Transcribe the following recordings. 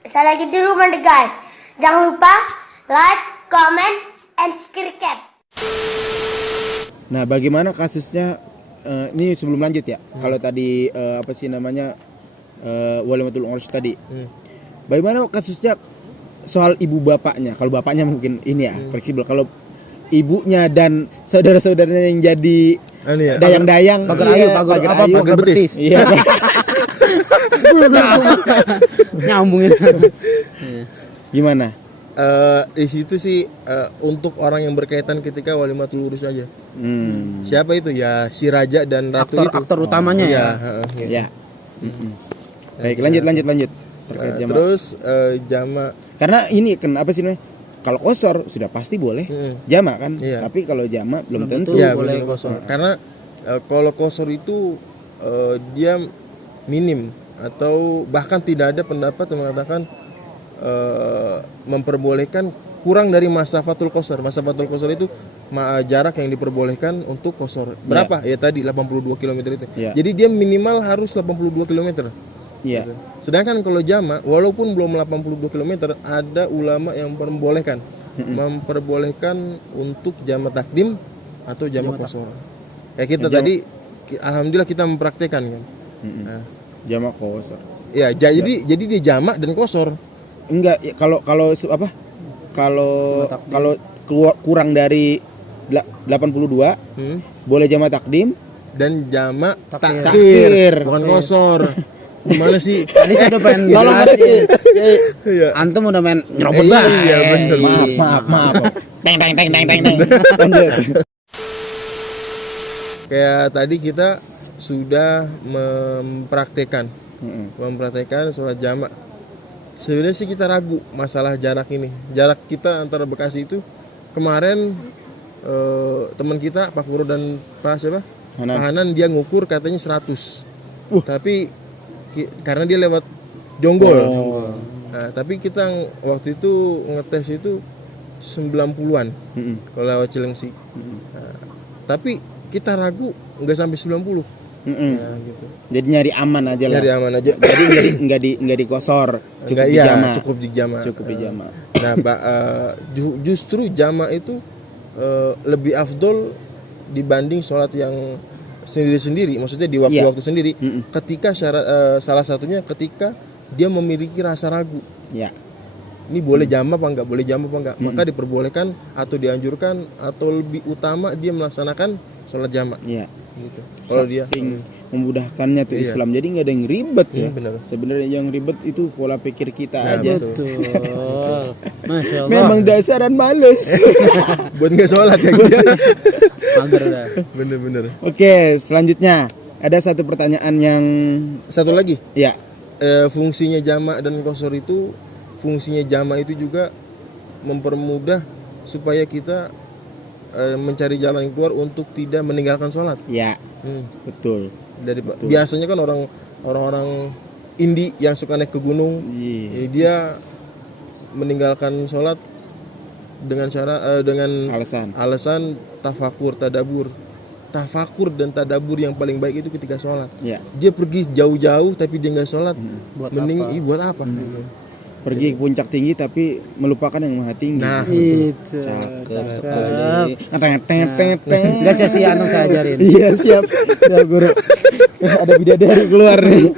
Saya lagi di rumah nih guys. Jangan lupa like, comment, and subscribe. Nah, bagaimana kasusnya? Ini sebelum lanjut ya. Kalau tadi apa sih namanya walimatul urus tadi. Bagaimana kasusnya soal ibu bapaknya? Kalau bapaknya mungkin ini ya fleksibel. Kalau ibunya dan saudara-saudaranya yang jadi dayang-dayang, pagar ayu, pagar betis. Iya. Nyambungin. Gimana? Di situ sih untuk orang yang berkaitan ketika walimatul urus aja. Siapa itu? Ya si raja dan ratu itu. Aktor utamanya ya. Ya. Baik, lanjut. Terkait jama'. Terus jama'. Karena ini kan apa sih namanya? Kalau kosor sudah pasti boleh jama' kan. Iya. Tapi kalau jama' belum tentu. Ya, boleh boleh kosor. Karena kalau kosor itu dia minim atau bahkan tidak ada pendapat yang mengatakan memperbolehkan kurang dari masafatul qasar. Masafatul qasar itu jarak yang diperbolehkan untuk kosor. Berapa? Ya tadi 82 km itu. Ya. Jadi dia minimal harus 82 km. Iya. Sedangkan kalau jama' walaupun belum 82 km ada ulama yang memperbolehkan untuk jama' takdim atau jama' kosor. Kayak kita tadi alhamdulillah kita mempraktekkan kan. Jama' kosor. Ya, jadi dia jama' dan kosor. Enggak, ya, kalau apa? Kalau kurang dari 82 boleh jama' takdim Dan jama' takhir. takhir, bukan kosor. Gimana sih? Tadi saya udah pengen Tolong jelasin. Iya. Antum udah main nyerobot banget. Iya, bener. Maaf. Teng. Lanjut. Kayak tadi kita sudah mempraktekkan sholat jama'. Sebenarnya sih kita ragu masalah jarak ini. Jarak kita antara Bekasi itu kemarin teman kita Pak Kuro dan Pak siapa? Pak Hanan dia ngukur katanya 100. Tapi karena dia lewat Jonggol. Nah, tapi kita waktu itu ngetes itu 90-an. Kalau lewat Cilengsi. Nah, tapi kita ragu nggak sampai 90. Nah, gitu. Jadi nyari aman aja lah. Nyari aman aja. Jadi nggak dikosor, cukup di jama'. Cukup di jama'. Cukup di jama'. Nah, justru jama' itu lebih afdol dibanding sholat yang sendiri-sendiri. Maksudnya di waktu-waktu sendiri. Ketika salah satunya ketika dia memiliki rasa ragu. Ya. Ini boleh jama' apa enggak? Boleh jama' apa enggak? Maka diperbolehkan atau dianjurkan atau lebih utama dia melaksanakan sholat jama'. Iya. Gitu. Kalau dia memudahkannya tuh Iya. Islam. Jadi nggak ada yang ribet ya. benar. Sebenarnya yang ribet itu pola pikir kita Nah, aja. Betul. Masya Allah. Memang dasaran males. Buat nggak sholat ya gitu. Mager dah. Bener-bener. Oke, selanjutnya ada satu pertanyaan yang Satu lagi. ya Fungsinya jama' dan kosor itu, fungsinya jama' itu juga mempermudah supaya kita mencari jalan yang keluar untuk tidak meninggalkan sholat. ya betul. Biasanya kan orang-orang Indi yang suka naik ke gunung, Iya. dia meninggalkan sholat dengan dengan alasan tafakur, tafakur dan tadabur yang paling baik itu ketika sholat. Ya. Dia pergi jauh-jauh tapi dia nggak sholat, buat apa? Pergi ke puncak tinggi tapi melupakan yang maha tinggi. Nah, Itu. Cakep sekali. Teng. Enggak sia-sia antum saya ajarin. Iya siap. Ya guru. Ada bidadari keluar nih.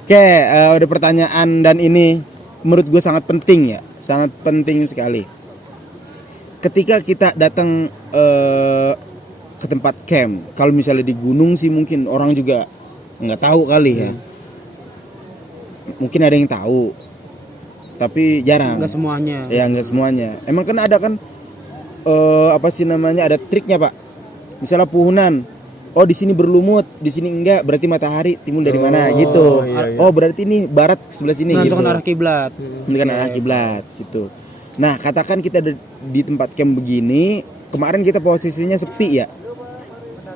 Oke, ada pertanyaan dan ini menurut gue sangat penting ya, sangat penting sekali. Ketika kita datang ke tempat camp, kalau misalnya di gunung sih mungkin orang juga nggak tahu kali ya. Mungkin ada yang tahu, tapi jarang. Enggak semuanya. Ya nggak semuanya. Emang kan ada kan apa sih namanya, ada triknya Pak. Misalnya puhunan, oh di sini berlumut, di sini enggak, berarti matahari timbul dari mana gitu. Iya. Oh berarti ini barat sebelah sini gitu. Menentukan arah kiblat. Menentukan arah kiblat gitu. Nah katakan kita di tempat camp begini, kemarin kita posisinya sepi ya.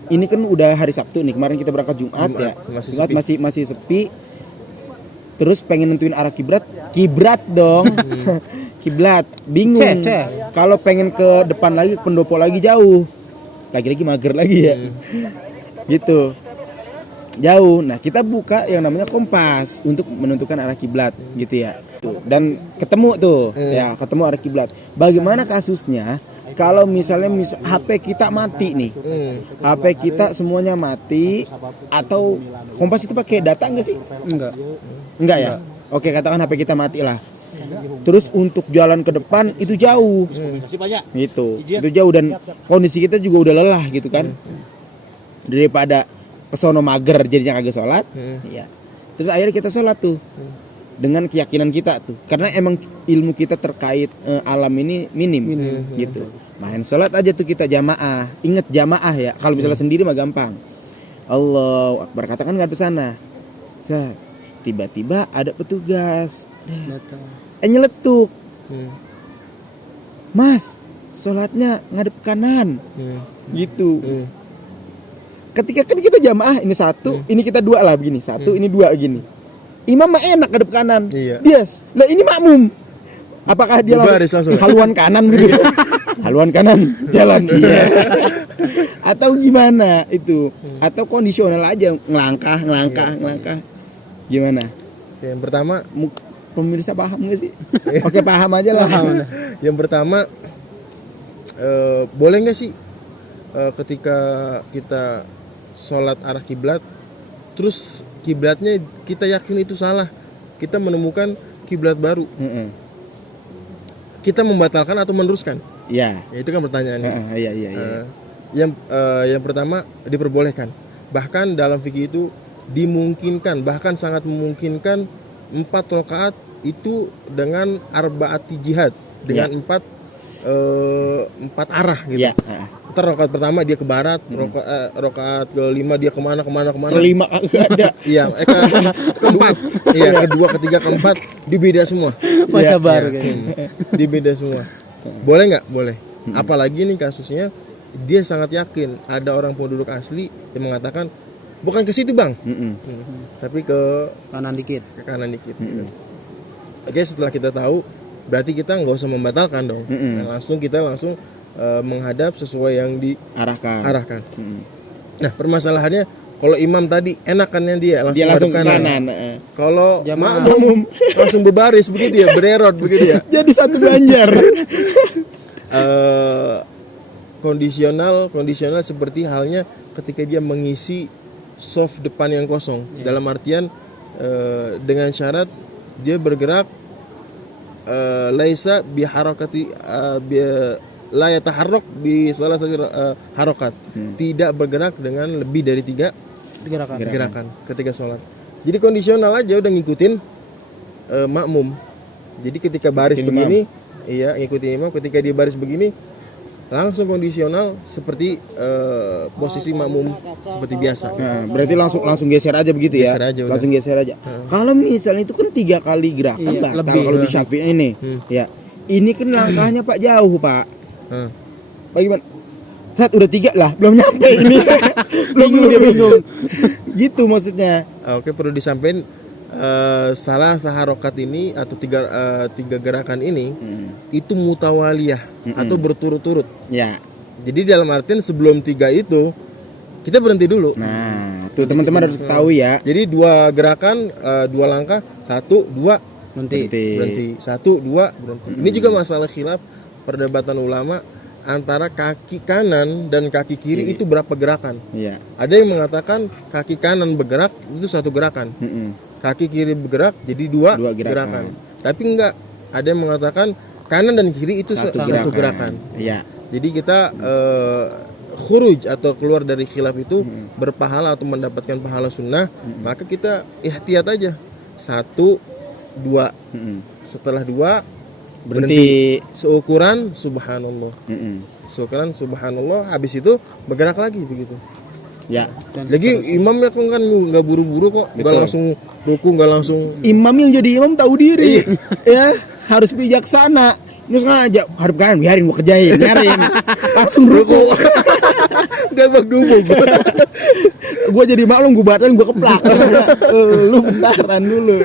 Ini kan udah hari Sabtu nih, kemarin kita berangkat Jumat ya. Jumat masih sepi. Terus pengen nentuin arah kiblat dong. Kiblat, bingung. Kalau pengen ke depan lagi, ke pendopo lagi jauh. Lagi-lagi mager lagi ya. Gitu. jauh. Nah, kita buka yang namanya kompas untuk menentukan arah kiblat gitu ya. Tuh. Dan ketemu tuh, ya, ketemu arah kiblat. Bagaimana kasusnya kalau misalnya HP kita mati nih? HP kita semuanya mati, atau kompas itu pakai data enggak sih? Enggak ya? Oke, katakan HP kita mati lah. Terus untuk jalan ke depan itu jauh. Gitu. Itu jauh dan kondisi kita juga udah lelah gitu kan. Daripada kesono mager jadinya kagak sholat, ya. Terus akhirnya kita sholat tuh dengan keyakinan kita tuh, karena emang ilmu kita terkait alam ini minim. Gitu. Main sholat aja tuh kita jamaah, inget jamaah ya. Kalau misalnya sendiri mah gampang. Allahu Akbar, katakan nggak sana. Tiba-tiba ada petugas, nyeletuk, Mas, sholatnya ngadep kanan, gitu. Ketika kan kita jamaah ini satu, ini kita dua lah begini, satu ini dua gini. Imam mah enak ngadep kanan, bias. Nah ini makmum, apakah dia langsung haluan kanan gitu? Haluan kanan, jalan iya. Atau gimana itu? Atau kondisional aja, ngelangkah. Gimana? Yang pertama, pemirsa paham nggak sih? Oke, paham aja lah. Yang pertama, boleh nggak sih ketika kita sholat arah kiblat, terus kiblatnya kita yakin itu salah, kita menemukan kiblat baru, kita membatalkan atau meneruskan? Ya. Itu kan pertanyaannya. Iya. Yang pertama diperbolehkan. Bahkan dalam fikih itu dimungkinkan, bahkan sangat memungkinkan 4 rakaat itu dengan arba'ati jihad, dengan 4 arah gitu. Ntar rakaat pertama dia ke barat, rakaat kelima dia kemana. Kelima enggak ada. Iya, keempat. Iya, kedua, ketiga, keempat dibeda semua. Masa baru Dibeda semua. Boleh nggak? Boleh. Apalagi nih kasusnya dia sangat yakin ada orang penduduk asli yang mengatakan bukan ke situ bang, tapi ke kanan dikit. Oke, setelah kita tahu, berarti kita nggak usah membatalkan dong. Kita langsung menghadap sesuai yang diarahkan. Nah, permasalahannya kalau imam tadi enakannya dia langsung kanan. Kalau makmum langsung berbaris begitu ya, bererot begitu ya. Jadi satu Banjar. Kondisional seperti halnya ketika dia mengisi soft depan yang kosong. Dalam artian dengan syarat dia bergerak laisa bi harakati la yataharrak bi salah satu harokat, tidak bergerak dengan lebih dari 3 gerakan ketika sholat. Jadi kondisional aja, udah ngikutin makmum. Jadi ketika baris begini, ngikutin imam. Ketika dia baris begini, langsung kondisional seperti posisi makmum seperti biasa. Nah, berarti langsung geser aja begitu ya? Langsung geser aja. Kalau misalnya itu kan 3 kali gerakan, kalau di Syafi'i ini, ya ini kan langkahnya Pak jauh Pak. Bagaimana? Udah 3 lah, belum nyampe ini. Belum bingung. Gitu maksudnya. Oke, perlu disampaikan salah harokat ini atau 3 gerakan ini itu mutawaliyah atau berturut-turut. Ya. Jadi dalam artian sebelum 3 itu kita berhenti dulu. Nah, tuh teman-teman harus ketahui ya. Jadi 2 gerakan, 2 langkah, 1, 2 berhenti. 1, 2 berhenti. Ini juga masalah khilaf perdebatan ulama antara kaki kanan dan kaki kiri itu berapa gerakan. Iya. Ada yang mengatakan kaki kanan bergerak itu 1 gerakan. Kaki kiri bergerak jadi 2 gerakan. Tapi enggak, ada yang mengatakan kanan dan kiri itu 1 gerakan. Iya. Jadi kita khuruj atau keluar dari khilaf itu berpahala atau mendapatkan pahala sunnah, maka kita ihtiyat aja. 1, 2. Setelah 2 berhenti. Seukuran subhanallah. Seukuran subhanallah, habis itu bergerak lagi begitu. Ya. Lagi imamnya kan nggak buru-buru kok, nggak langsung ruku, nggak langsung. Imam yang jadi imam tahu diri, ya harus bijaksana. Terus ngajak hadap kanan, biarin gua kerjain, langsung ruku. Udah berdubung. Gua jadi maklum, gua batalin, gua keplak. Lu bentaran dulu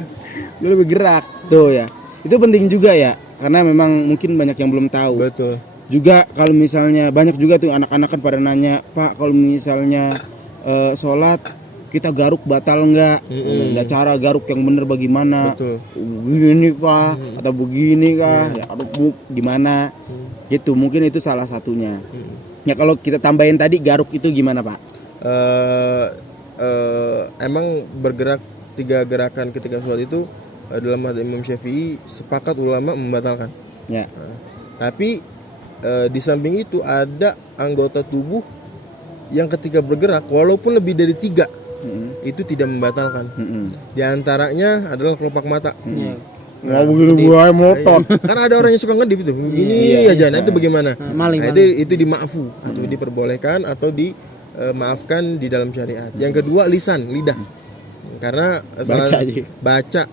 bergerak tuh ya. Itu penting juga ya, karena memang mungkin banyak yang belum tahu. Betul. Juga kalau misalnya banyak juga tuh anak-anak kan pada nanya, Pak kalau misalnya sholat kita garuk batal enggak? Ada cara garuk yang bener bagaimana? Betul. Begini kah atau begini kah? Ya garuk gimana? Gitu, mungkin itu salah satunya. Ya kalau kita tambahin tadi garuk itu gimana, Pak? Emang bergerak 3 gerakan ketika sholat itu dalam mazhab Imam Syafi'i sepakat ulama membatalkan. Ya. Tapi di samping itu ada anggota tubuh yang ketika bergerak walaupun lebih dari 3 itu tidak membatalkan. Di antaranya adalah kelopak mata. Nggak begini gua motor. Karena ada orang yang suka ngedip itu. Begini aja. Nah, itu bagaimana? Maling. Nah, itu dimaafu atau diperbolehkan atau dimaafkan di dalam syariat. Yang kedua lisan, lidah. Karena baca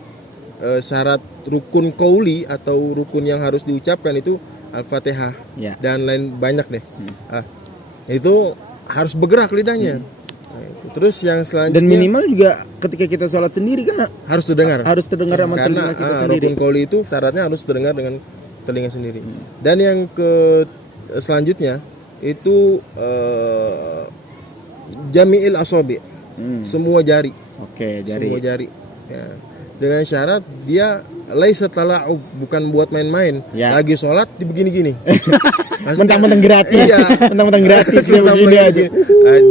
syarat rukun qauli atau rukun yang harus diucapkan itu Al-Fatihah dan lain banyak deh. Itu harus bergerak lidahnya. Terus yang selanjutnya Dan minimal juga ketika kita sholat sendiri kan harus terdengar. harus terdengar sama telinga kita sendiri. Rukun qauli itu syaratnya harus terdengar dengan telinga sendiri. Dan yang selanjutnya itu jami'il asabi. Semua jari. Oke, Semua jari. Ya. Dengan syarat dia laisa tala'ub, bukan buat main-main. Ya. Lagi sholat di begini-gini. Mentang-mentang gratis. Iya. Mentang-mentang gratis dia begini aja.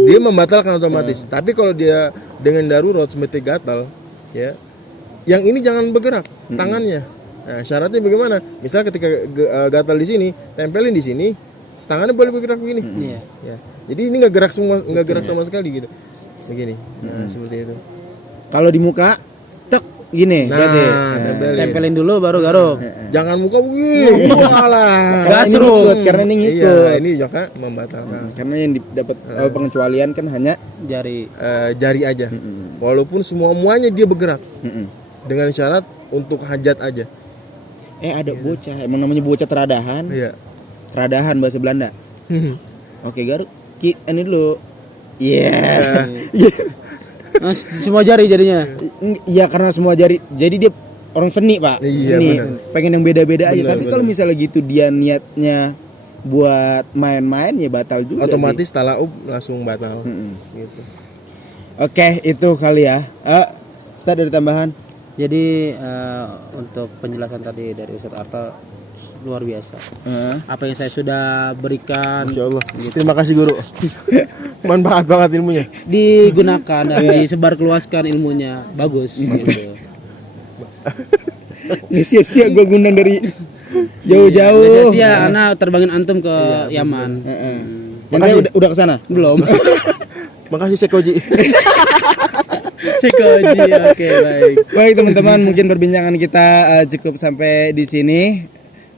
Dia membatalkan otomatis. Tapi kalau dia dengan darurat seperti gatal, ya, yang ini jangan bergerak tangannya. Nah, syaratnya bagaimana? Misal ketika gatal di sini, tempelin di sini, tangannya boleh bergerak begini. Ya. Jadi ini nggak gerak sama sekali gitu. Begini. Nah, seperti itu. Kalau di muka, tek gini. Nah, berarti. Tempelin dulu baru garuk. Jangan muka begini. Walah. Karena ini ngikut, karena ini ngikut. Iya, ini juga membatalkan. Karena yang didapat pengecualian kan hanya Jari. Jari aja. Walaupun semuanya dia bergerak. Dengan syarat untuk hajat aja. ada bocah, emang namanya bocah teradahan. Iya. Teradahan bahasa Belanda. Oke, garuk. Ini dulu. Iya. Semua jari jadinya. Iya, karena semua jari. Jadi dia orang seni, Pak. Iya, Seni. benar. Pengen yang beda-beda aja. Benar, Tapi kalau misalnya gitu dia niatnya buat main-main ya batal juga. Otomatis talaub langsung batal. Gitu. Oke, itu kali ya. Ustaz ada tambahan? Jadi untuk penjelasan tadi dari Ustaz Arta luar biasa. Apa yang saya sudah berikan Masya Allah. Terima kasih guru. Manfaat banget ilmunya. digunakan dan disebarluaskan ilmunya bagus gitu. Ini sia-sia gue ngundang dari jauh-jauh. Nggak sia-sia anak terbangin antum ke Yaman. Makanya udah kesana? Belum. Makasih Sekoji. Sekoji. Oke, baik. Baik teman-teman, mungkin perbincangan kita cukup sampai di sini.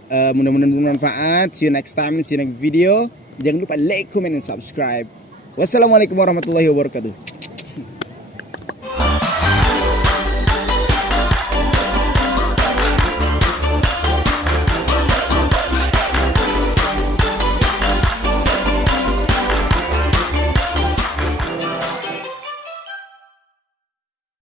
Mudah-mudahan bermanfaat. See you next time, see you next video. Jangan lupa like, comment, and subscribe. Wassalamualaikum warahmatullahi wabarakatuh.